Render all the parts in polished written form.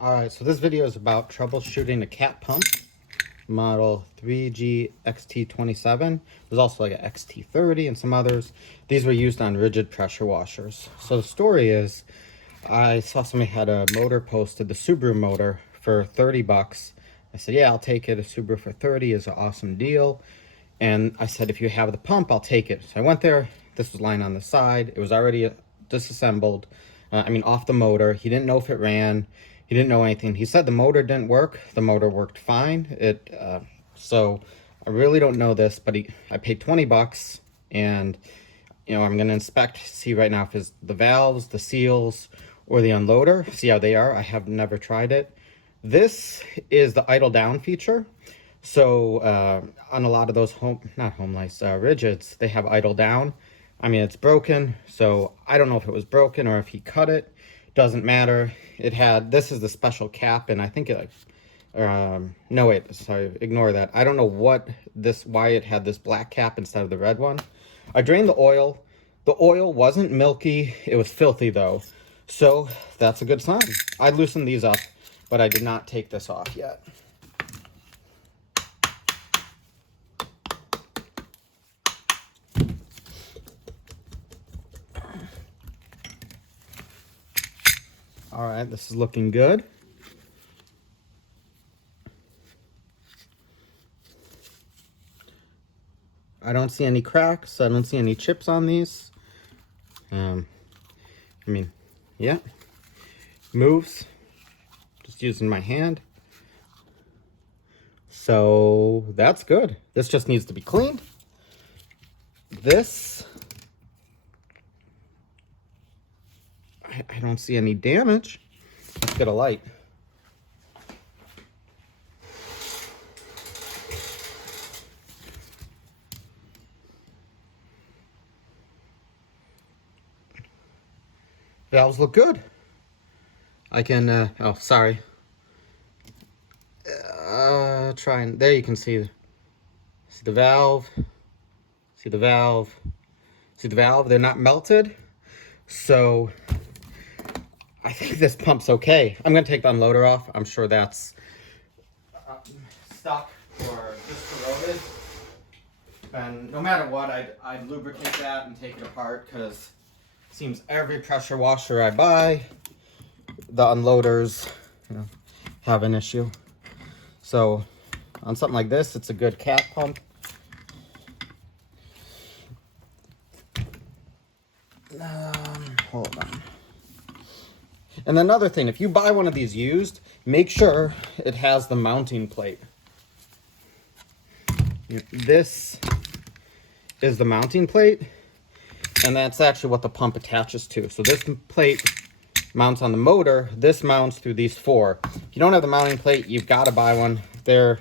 Alright, so this video is about troubleshooting a cat pump, model 3GXT27. There's also like an XT30 and some others. These were used on Ridgid pressure washers. So the story is, I saw somebody had a motor posted, the Subaru motor, for 30 bucks. I said, yeah, I'll take it. A Subaru for 30 is an awesome deal. And I said, if you have the pump, I'll take it. So I went there. This was lying on the side. It was already disassembled. Off the motor. He didn't know if it ran. He didn't know anything. He said the motor didn't work. The motor worked fine. So I really don't know this, but I paid 20 bucks, and I'm going to inspect, see right now if the valves, the seals, or the unloader, see how they are. I have never tried it. This is the idle down feature. So on a lot of those Ridgids, they have idle down. It's broken, so I don't know if it was broken or if he cut it. Doesn't matter. This is the special cap, and I think no wait, sorry, ignore that. I don't know why it had this black cap instead of the red one. I drained the oil. The oil wasn't milky. It was filthy though, so that's a good sign. I loosened these up, but I did not take this off yet. All right, this is looking good. I don't see any cracks. I don't see any chips on these. Yeah, moves. Just using my hand. So that's good. This just needs to be cleaned. This, I don't see any damage. Let's get a light. Valves look good. I can, oh, sorry. There you can see the valve. See the valve. See the valve? They're not melted. So I think this pump's okay. I'm going to take the unloader off. I'm sure that's stuck or just corroded. And no matter what, I'd lubricate that and take it apart, because it seems every pressure washer I buy, the unloaders have an issue. So on something like this, it's a good cat pump. Hold on. And another thing, if you buy one of these used, make sure it has the mounting plate. This is the mounting plate, and that's actually what the pump attaches to. So this plate mounts on the motor. This mounts through these four. If you don't have the mounting plate, you've got to buy one. They're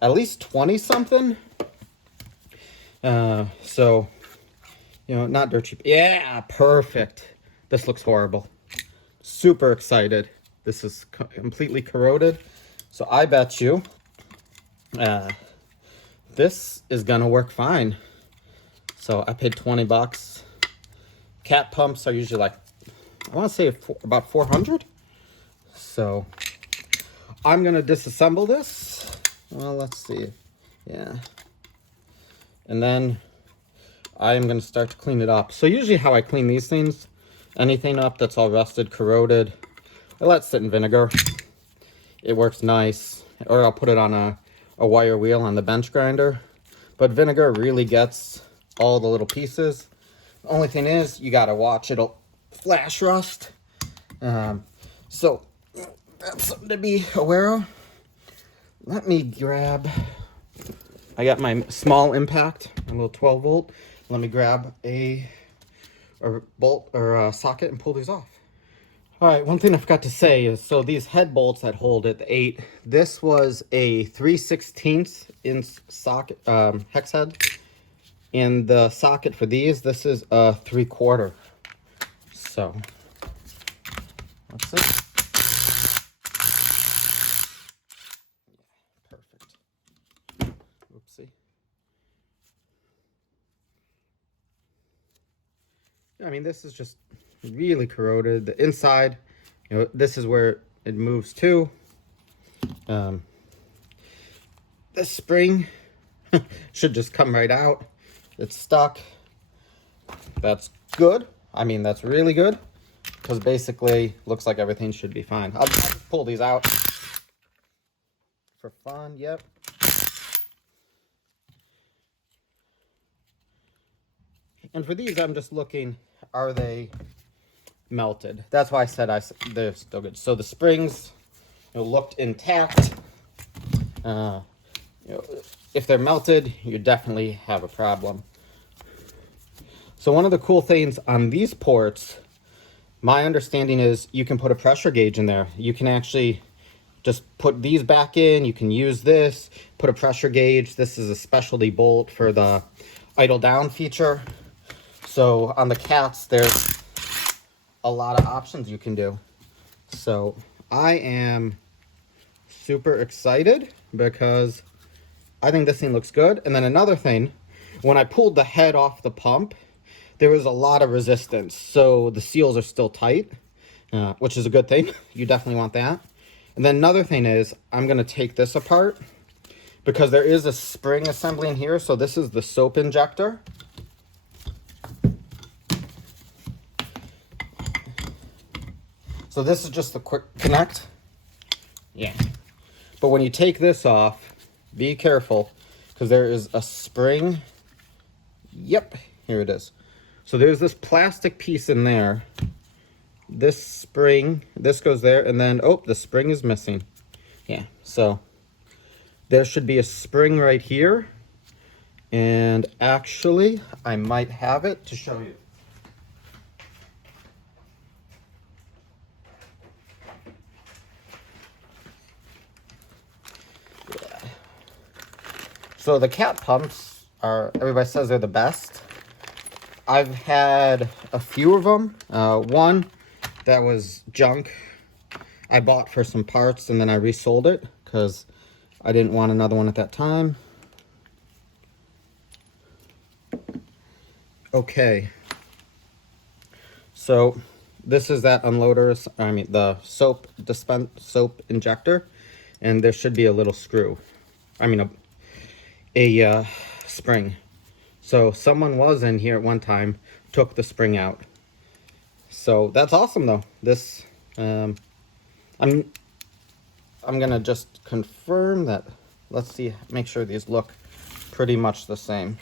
at least 20 something. So, not dirt cheap. Yeah, perfect. This looks horrible. Super excited. This is completely corroded. So I bet you this is gonna work fine. So I paid 20 bucks. Cat pumps are usually like, I want to say about 400. So I'm gonna disassemble this. Well, let's see. Yeah. And then I'm gonna start to clean it up. So usually how I clean these things, anything up that's all rusted, corroded, I let it sit in vinegar. It works nice. Or I'll put it on a wire wheel on the bench grinder. But vinegar really gets all the little pieces. The only thing is, you gotta watch, it'll flash rust. So that's something to be aware of. Let me grab, I got my small impact, a little 12 volt. Let me grab a bolt or a socket and pull these off. All right, one thing I forgot to say is, so these head bolts that hold it, the 8, this was a 3/16 inch socket, hex head. And the socket for these, this is a 3/4. So, let's see. Perfect. Oopsie. This is just really corroded. The inside, this is where it moves too. This spring should just come right out. It's stuck. That's good. I mean, that's really good, because basically looks like everything should be fine. I'll just pull these out for fun. Yep. And for these, I'm just looking, are they melted? That's why I said they're still good. So the springs, looked intact. If they're melted, you definitely have a problem. So one of the cool things on these ports, my understanding is you can put a pressure gauge in there. You can actually just put these back in. You can use this, put a pressure gauge. This is a specialty bolt for the idle down feature. So on the cats, there's a lot of options you can do. So I am super excited because I think this thing looks good. And then another thing, when I pulled the head off the pump, there was a lot of resistance. So the seals are still tight, which is a good thing. You definitely want that. And then another thing is I'm going to take this apart because there is a spring assembly in here. So this is the soap injector. So this is just the quick connect. Yeah. But when you take this off, be careful because there is a spring. Yep, here it is. So there's this plastic piece in there. This spring, this goes there, and then, oh, the spring is missing. Yeah, so there should be a spring right here. And actually, I might have it to show you. Yeah. So the cat pumps are, everybody says they're the best. I've had a few of them. One that was junk. I bought for some parts and then I resold it because I didn't want another one at that time. Okay. So this is that unloader, I mean the soap injector, and there should be a little screw. I mean a spring. So someone was in here at one time, took the spring out. So that's awesome though. This, I'm gonna just confirm that. Let's see, make sure these look pretty much the same.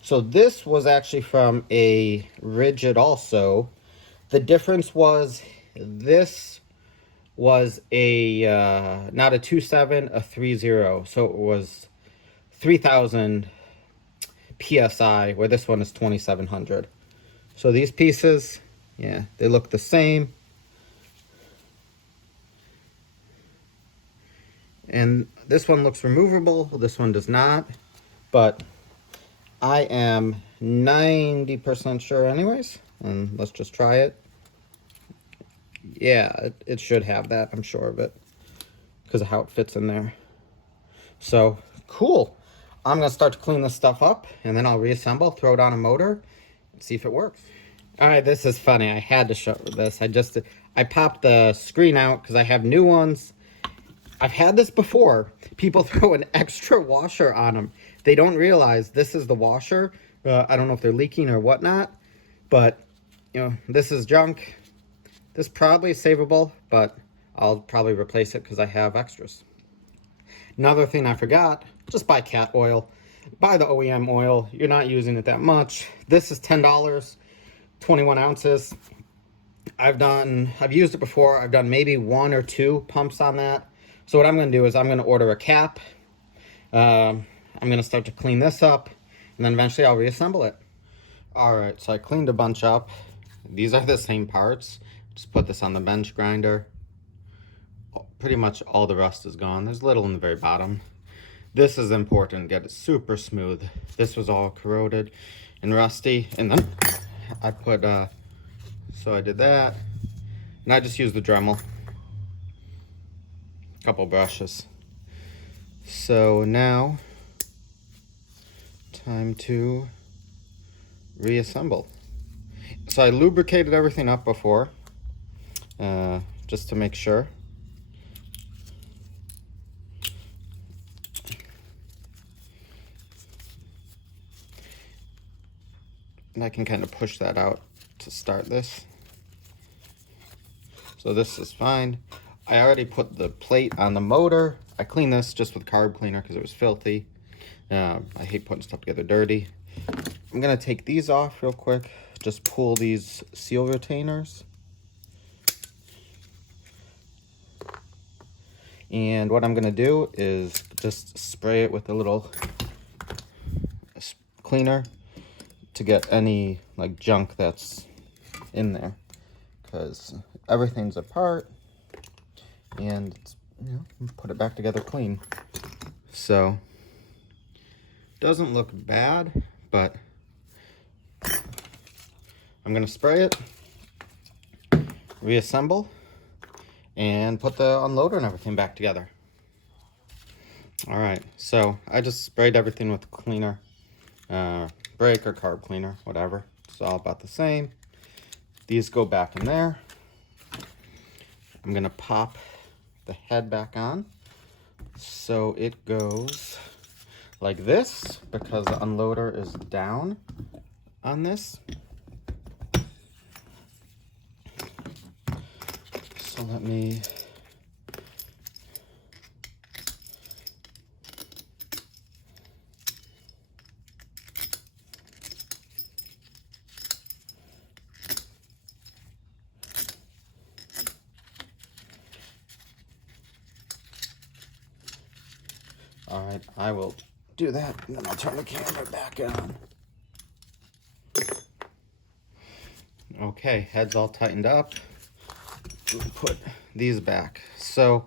So this was actually from a Ridgid also. The difference was this was a not a 2.7, a 3.0, so it was 3,000 psi, where this one is 2,700. So these pieces, yeah, they look the same. And this one looks removable, this one does not, but I am 90% sure anyways, and let's just try it. Yeah, it should have that, I'm sure of it, because of how it fits in there. So, cool. I'm going to start to clean this stuff up, and then I'll reassemble, throw it on a motor, and see if it works. Alright, this is funny. I had to show this. I popped the screen out because I have new ones. I've had this before. People throw an extra washer on them. They don't realize this is the washer. I don't know if they're leaking or whatnot, but, you know, this is junk. This probably is savable, but I'll probably replace it because I have extras. Another thing I forgot, just buy cat oil. Buy the OEM oil. You're not using it that much. This is $10, 21 ounces. I've used it before. I've done maybe 1 or 2 pumps on that. So what I'm going to do is I'm going to order a cap. I'm going to start to clean this up, and then eventually I'll reassemble it. Alright, so I cleaned a bunch up. These are the same parts. Just put this on the bench grinder. Pretty much all the rust is gone. There's a little in the very bottom. This is important, get it super smooth. This was all corroded and rusty. And then I put, so I did that. And I just used the Dremel. A couple brushes. So now, time to reassemble. So I lubricated everything up before, just to make sure. And I can kind of push that out to start this. So this is fine. I already put the plate on the motor. I cleaned this just with carb cleaner because it was filthy. I hate putting stuff together dirty. I'm gonna take these off real quick. Just pull these seal retainers. And what I'm gonna do is just spray it with a little cleaner to get any like junk that's in there, because everything's apart, and it's, you know, put it back together clean. So doesn't look bad, but I'm gonna spray it, reassemble, and put the unloader and everything back together. All right, so I just sprayed everything with cleaner, brake or carb cleaner, whatever. It's all about the same. These go back in there. I'm gonna pop the head back on. So it goes like this because the unloader is down on this. So let me all right, I will do that, and then I'll turn the camera back on. Okay, head's all tightened up. Put these back. So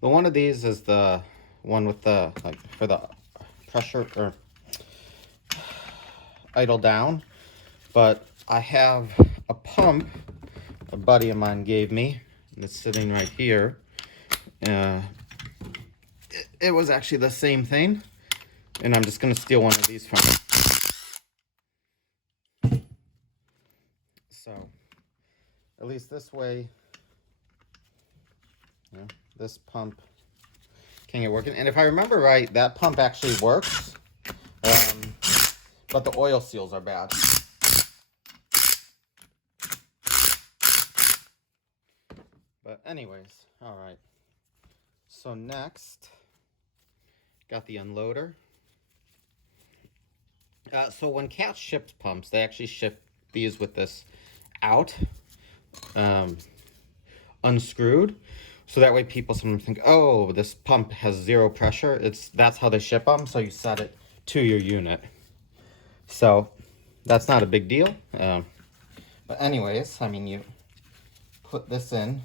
the one of these is the one with the, like, for the pressure or idle down, but I have a pump a buddy of mine gave me, and it's sitting right here. It was actually the same thing, and I'm just gonna steal one of these from it. So at least this way, you know, this pump can get working. And if I remember right, that pump actually works, but the oil seals are bad. But anyways, all right. So next, got the unloader. So when Cat ships pumps, they actually ship these with this out, unscrewed. So that way people sometimes think, oh, this pump has zero pressure. That's how they ship them. So you set it to your unit. So that's not a big deal. But anyways, I mean, you put this in.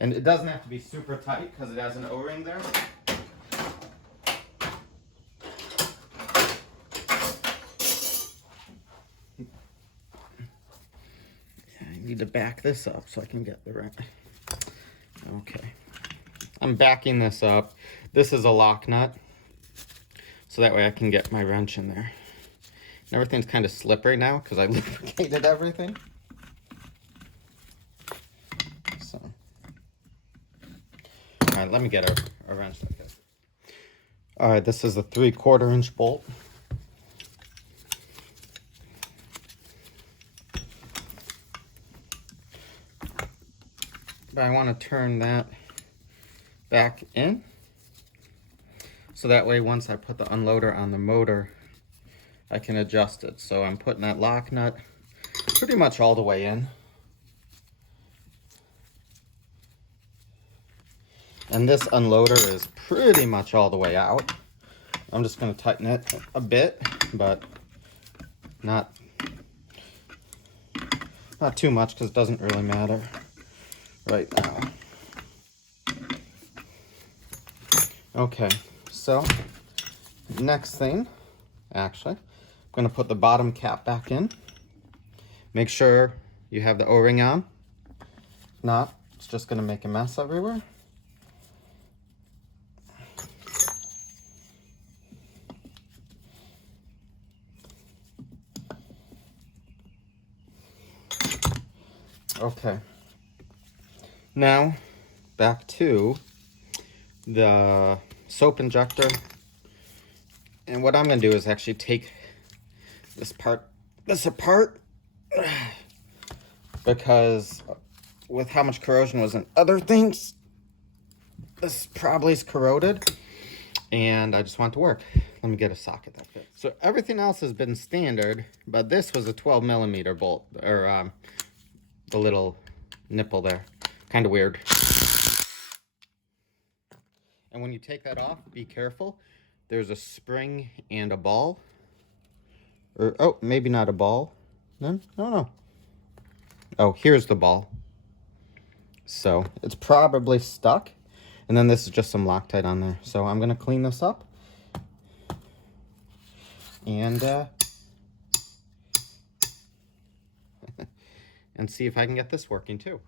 And it doesn't have to be super tight because it has an O-ring there. I need to back this up so I can get the right. Okay. I'm backing this up. This is a lock nut, so that way I can get my wrench in there. And everything's kind of slippery now because I lubricated everything. So, all right, let me get a wrench like this. All right, this is a 3/4 inch bolt. But I want to turn that back in, so that way once I put the unloader on the motor, I can adjust it. So I'm putting that lock nut pretty much all the way in. And this unloader is pretty much all the way out. I'm just going to tighten it a bit, but not too much because it doesn't really matter right now. Okay, so next thing, actually, I'm going to put the bottom cap back in. Make sure you have the O-ring on. If not, it's just going to make a mess everywhere. Okay. Now, back to the soap injector. And what I'm going to do is actually take this apart, because with how much corrosion was in other things, this probably is corroded, and I just want it to work. Let me get a socket that fits. So everything else has been standard, but this was a 12mm bolt, or the little nipple there. Kind of weird. And when you take that off, be careful. There's a spring and a ball. Or, oh, maybe not a ball. No. Oh, here's the ball. So it's probably stuck. And then this is just some Loctite on there. So I'm going to clean this up. And and see if I can get this working too.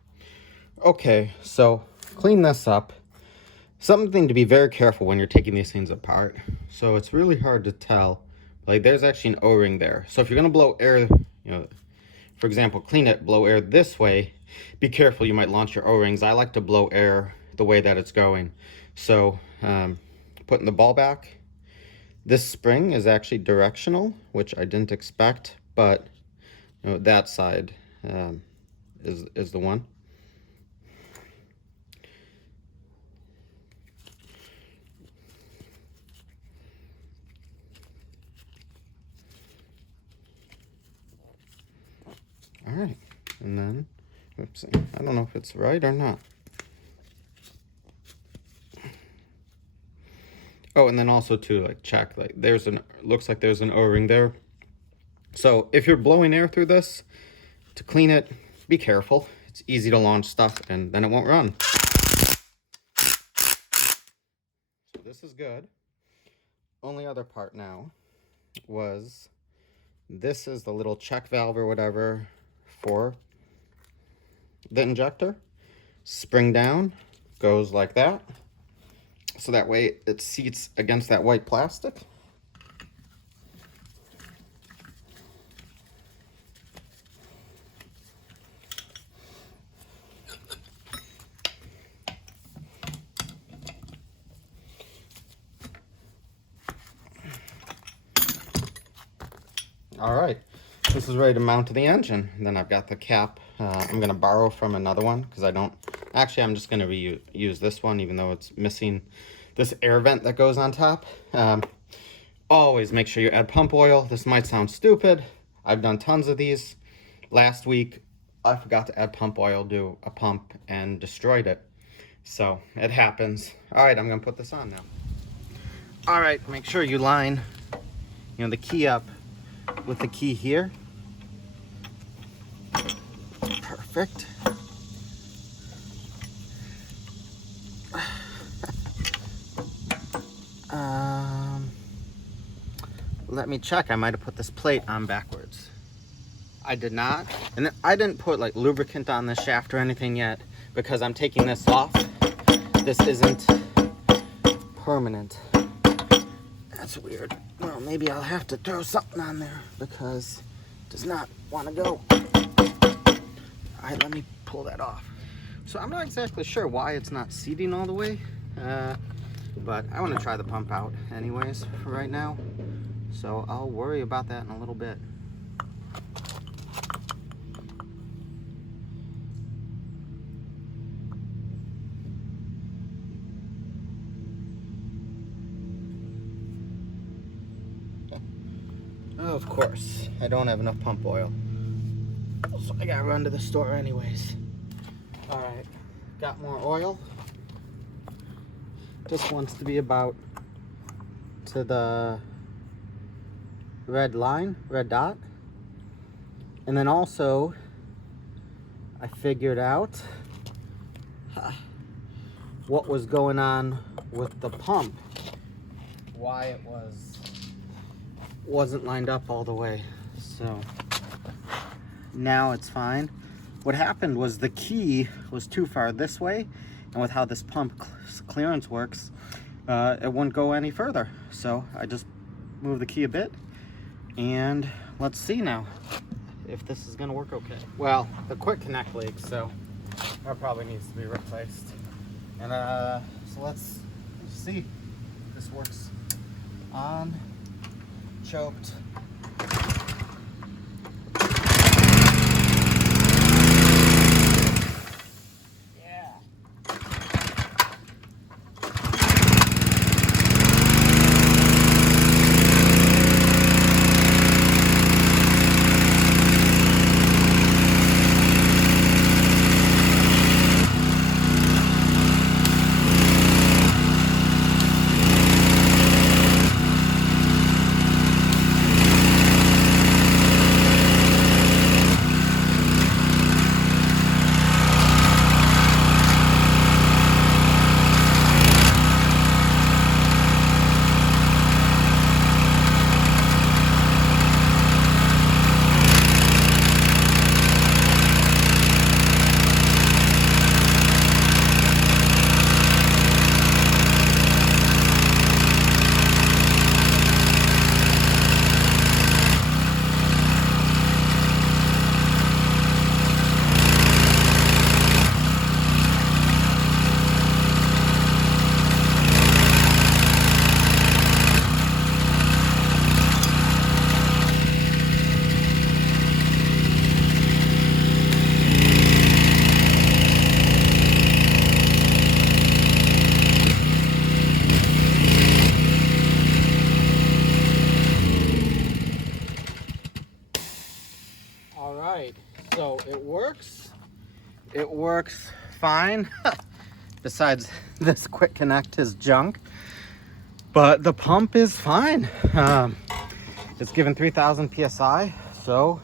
Okay, so clean this up. Something to be very careful when you're taking these things apart. So it's really hard to tell. Like, there's actually an O-ring there. So if you're gonna blow air, for example, clean it, blow air this way, be careful, you might launch your O-rings. I like to blow air the way that it's going. So putting the ball back. This spring is actually directional, which I didn't expect, but that side is the one. All right, and then, oopsie, I don't know if it's right or not. Oh, and then also to like check, like looks like there's an O-ring there. So if you're blowing air through this, to clean it, be careful. It's easy to launch stuff and then it won't run. So this is good. Only other part now was, this is the little check valve or whatever for the injector. Spring down, goes like that. So that way it seats against that white plastic. All right, this is ready to mount to the engine. And then I've got the cap. I'm gonna borrow from another one because I don't, actually I'm just gonna reuse this one even though it's missing this air vent that goes on top. Always make sure you add pump oil. This might sound stupid. I've done tons of these. Last week, I forgot to add pump oil to a pump and destroyed it. So it happens. All right, I'm gonna put this on now. All right, make sure you line, the key up with the key here. Perfect. Let me check. I might have put this plate on backwards. I did not. And then I didn't put like lubricant on this shaft or anything yet because I'm taking this off. This isn't permanent. That's weird. Well, maybe I'll have to throw something on there because it does not want to go. All right, let me pull that off. So I'm not exactly sure why it's not seating all the way, but I want to try the pump out anyways for right now. So I'll worry about that in a little bit. Oh, of course, I don't have enough pump oil. So I gotta run to the store anyways. All right, got more oil. This wants to be about to the red line, red dot. And then also, I figured out what was going on with the pump. Why it wasn't lined up all the way. So now it's fine. What happened was the key was too far this way, and with how this pump clearance works, it wouldn't go any further. So I just moved the key a bit, and let's see now if this is gonna work okay. Well, the quick connect leaks, so that probably needs to be replaced. And so let's see if this works on choked. So it works fine. Besides, this quick connect is junk, but the pump is fine. It's given 3,000 psi, so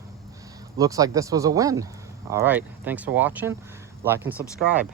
looks like this was a win. All right, thanks for watching. Like and subscribe.